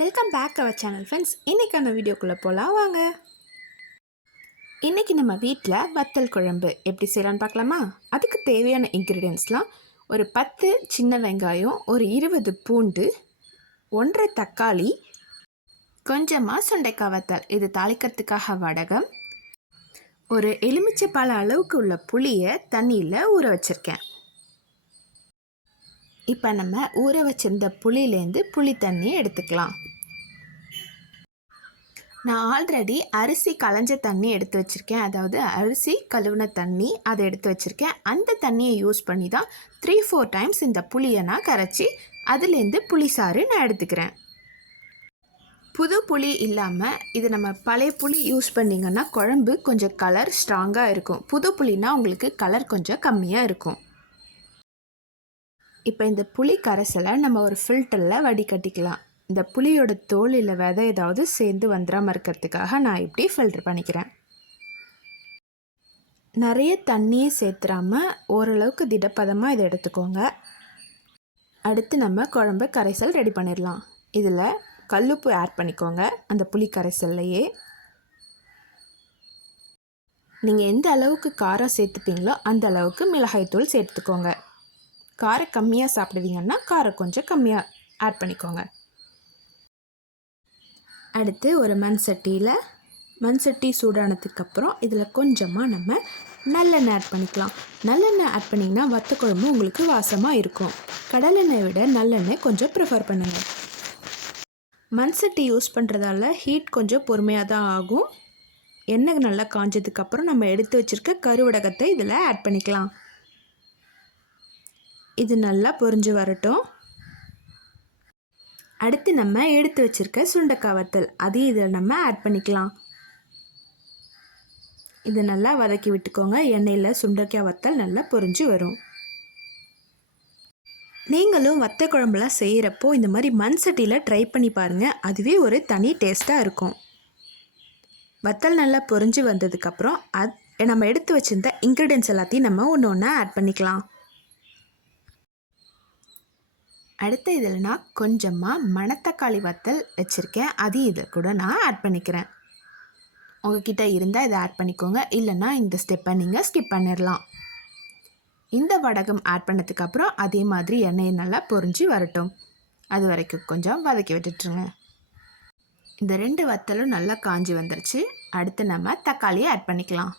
Welcome back our channel friends. இன்றைக்கான வீடியோக்குள்ளே போகலாம் வாங்க. இன்றைக்கி நம்ம வீட்டில் வத்தல் குழம்பு எப்படி செய்யலான்னு பார்க்கலாமா? அதுக்கு தேவையான இன்க்ரீடியன்ஸ்லாம் ஒரு 10 சின்ன வெங்காயம், ஒரு 20 பூண்டு, 1 தக்காளி, கொஞ்சமாக சுண்டைக்காய் வத்தல், இது தாளிக்கிறதுக்காக வடகம், ஒரு எலுமிச்சை பழ அளவுக்கு உள்ள புளியை தண்ணியில் ஊற வச்சுருக்கேன். இப்போ நம்ம ஊற வச்சுருந்த புளியிலேருந்து புளி தண்ணி எடுத்துக்கலாம். நான் ஆல்ரெடி அரிசி களைஞ்ச தண்ணி எடுத்து வச்சுருக்கேன், அதாவது அரிசி கழுவின தண்ணி அதை எடுத்து வச்சுருக்கேன். அந்த தண்ணியை யூஸ் பண்ணி தான் 3-4 டைம்ஸ் இந்த புளியை நான் கரைச்சி அதுலேருந்து புளி சாறு நான் எடுத்துக்கிறேன். புது புளி இல்லாமல் இது நம்ம பழைய புளி யூஸ் பண்ணிங்கன்னா குழம்பு கொஞ்சம் கலர் ஸ்ட்ராங்காக இருக்கும். புது புளினா உங்களுக்கு கலர் கொஞ்சம் கம்மியாக இருக்கும். இப்போ இந்த புளி கரைசலை நம்ம ஒரு ஃபில்டரில் வடிகட்டிக்கலாம். இந்த புளியோட தோல் இல்லை விதை ஏதாவது சேர்ந்து வந்துடாமல் இருக்கிறதுக்காக நான் இப்படி ஃபில்டர் பண்ணிக்கிறேன். நிறைய தண்ணியை சேர்த்துறாமல் ஓரளவுக்கு திடப்பதமாக இதை எடுத்துக்கோங்க. அடுத்து நம்ம குழம்பு கரைசல் ரெடி பண்ணிடலாம். இதில் கல்லுப்பு ஆட் பண்ணிக்கோங்க. அந்த புளி கரைசல்லையே நீங்கள் எந்த அளவுக்கு காரம் சேர்த்துப்பீங்களோ அந்த அளவுக்கு மிளகாய்த்தூள் சேர்த்துக்கோங்க. காரம் கம்மியாக சாப்பிடுவீங்கன்னா காரம் கொஞ்சம் கம்மியாக ஆட் பண்ணிக்கோங்க. அடுத்து ஒரு மண் சட்டி சூடானதுக்கப்புறம் இதில் கொஞ்சமாக நம்ம நல்லெண்ணெய் ஆட் பண்ணிக்கலாம். நல்லெண்ணெய் ஆட் பண்ணிங்கன்னா வத்த குழம்பு உங்களுக்கு வாசமாக இருக்கும். கடலெண்ணெயை விட நல்லெண்ணெய் கொஞ்சம் ப்ரிஃபர் பண்ணுங்கள். மண் சட்டி யூஸ் பண்ணுறதால ஹீட் கொஞ்சம் பொறுமையாக தான் ஆகும். எண்ணெய் நல்லா காஞ்சதுக்கப்புறம் நம்ம எடுத்து வச்சுருக்க கருவடகத்தை இதில் ஆட் பண்ணிக்கலாம். இது நல்லா பொரிஞ்சு வரட்டும். அடுத்து நம்ம எடுத்து வச்சுருக்க சுண்டைக்காய் வத்தல் அதையும் இதில் நம்ம ஆட் பண்ணிக்கலாம். இதை நல்லா வதக்கி விட்டுக்கோங்க. எண்ணெயில் சுண்டைக்காய் வத்தல் நல்லா பொரிஞ்சு வரும். நீங்களும் வத்த குழம்புலாம் செய்கிறப்போ இந்த மாதிரி மண் சட்டியில் ட்ரை பண்ணி பாருங்கள். அதுவே ஒரு தனி டேஸ்ட்டாக இருக்கும். வத்தல் நல்லா பொரிஞ்சு வந்ததுக்கப்புறம் நம்ம எடுத்து வச்சுருந்த இன்க்ரீடியன்ஸ் எல்லாத்தையும் நம்ம ஒன்று ஒன்றா ஆட் பண்ணிக்கலாம். அடுத்து இதில் நான் கொஞ்சமாக மணத்தக்காளி வத்தல் வச்சுருக்கேன், அது இதில் கூட நான் ஆட் பண்ணிக்கிறேன். உங்ககிட்ட இருந்தால் இதை ஆட் பண்ணிக்கோங்க, இல்லைன்னா இந்த ஸ்டெப்பை நீங்கள் ஸ்கிப் பண்ணிடலாம். இந்த வடகம் ஆட் பண்ணதுக்கப்புறம் அதே மாதிரி எண்ணெயை நல்லா பொரிஞ்சு வரட்டும். அது வரைக்கும் கொஞ்சம் வதக்கி விட்டுட்டுருங்க. இந்த 2 வத்தலும் நல்லா காஞ்சி வந்துருச்சு. அடுத்து நம்ம தக்காளியை ஆட் பண்ணிக்கலாம்.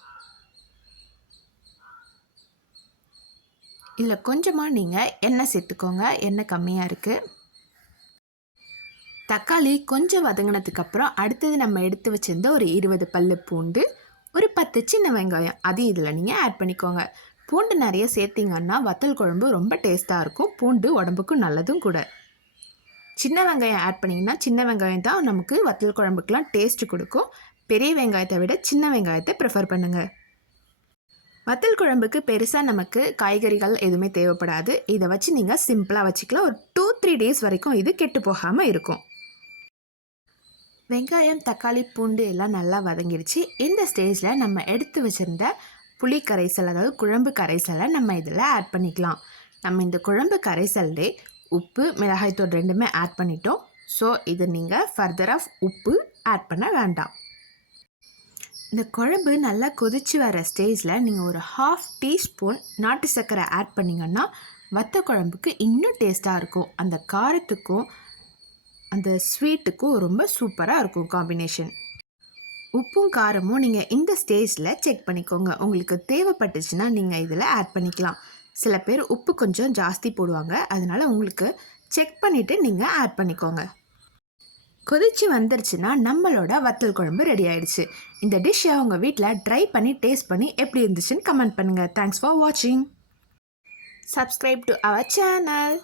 இதில் கொஞ்சமாக நீங்கள் எண்ணெய் சேர்த்துக்கோங்க, எண்ணெய் கம்மியாக இருக்குது. தக்காளி கொஞ்சம் வதங்கினதுக்கப்புறம் அடுத்தது நம்ம எடுத்து வச்சுருந்த ஒரு 20 பல்லு பூண்டு, ஒரு 10 சின்ன வெங்காயம் அதையும் இதில் நீங்கள் ஆட் பண்ணிக்கோங்க. பூண்டு நிறைய சேர்த்திங்கன்னா வத்தல் குழம்பு ரொம்ப டேஸ்ட்டாக இருக்கும். பூண்டு உடம்புக்கும் நல்லதும் கூட. சின்ன வெங்காயம் ஆட் பண்ணிங்கன்னா சின்ன வெங்காயம் தான் நமக்கு வத்தல் குழம்புக்கெலாம் டேஸ்ட்டு கொடுக்கும். பெரிய வெங்காயத்தை விட சின்ன வெங்காயத்தை ப்ரிஃபர் பண்ணுங்கள். வத்தல் குழம்புக்கு பெருசாக நமக்கு காய்கறிகள் எதுவுமே தேவைப்படாது. இதை வச்சு நீங்கள் சிம்பிளாக வச்சுக்கலாம். ஒரு 2-3 டேஸ் வரைக்கும் இது கெட்டு போகாமல் இருக்கும். வெங்காயம், தக்காளி, பூண்டு எல்லாம் நல்லா வதங்கிடுச்சு. இந்த ஸ்டேஜில் நம்ம எடுத்து வச்சுருந்த புளி கரைசல், அதாவது குழம்பு கரைசலை நம்ம இதில் ஆட் பண்ணிக்கலாம். நம்ம இந்த குழம்பு கரைசல்லே உப்பு, மிளகாய்த்தூள் 2மே ஆட் பண்ணிட்டோம். ஸோ இது நீங்கள் ஃபர்தராக உப்பு ஆட் பண்ண வேண்டாம். இந்த குழம்பு நல்லா கொதித்து வர ஸ்டேஜில் நீங்கள் ஒரு 1/2 டீஸ்பூன் நாட்டு சர்க்கரை ஆட் பண்ணிங்கன்னா வத்த குழம்புக்கு இன்னும் டேஸ்ட்டாக இருக்கும். அந்த காரத்துக்கும் அந்த ஸ்வீட்டுக்கும் ரொம்ப சூப்பராக இருக்கும் காம்பினேஷன். உப்பும் காரமும் நீங்கள் இந்த ஸ்டேஜில் செக் பண்ணிக்கோங்க. உங்களுக்கு தேவைப்பட்டுச்சுன்னா நீங்கள் இதில் ஆட் பண்ணிக்கலாம். சில பேர் உப்பு கொஞ்சம் ஜாஸ்தி போடுவாங்க, அதனால் உங்களுக்கு செக் பண்ணிவிட்டு நீங்கள் ஆட் பண்ணிக்கோங்க. கொதிச்சு வந்துருச்சுன்னா நம்மளோட வத்தல் குழம்பு ரெடி ஆயிடுச்சு. இந்த டிஷ்ஷை உங்கள் வீட்டில் ட்ரை பண்ணி டேஸ்ட் பண்ணி எப்படி இருந்துச்சுன்னு கமெண்ட் பண்ணுங்கள். தேங்க்ஸ் ஃபார் வாட்சிங். Subscribe to our channel.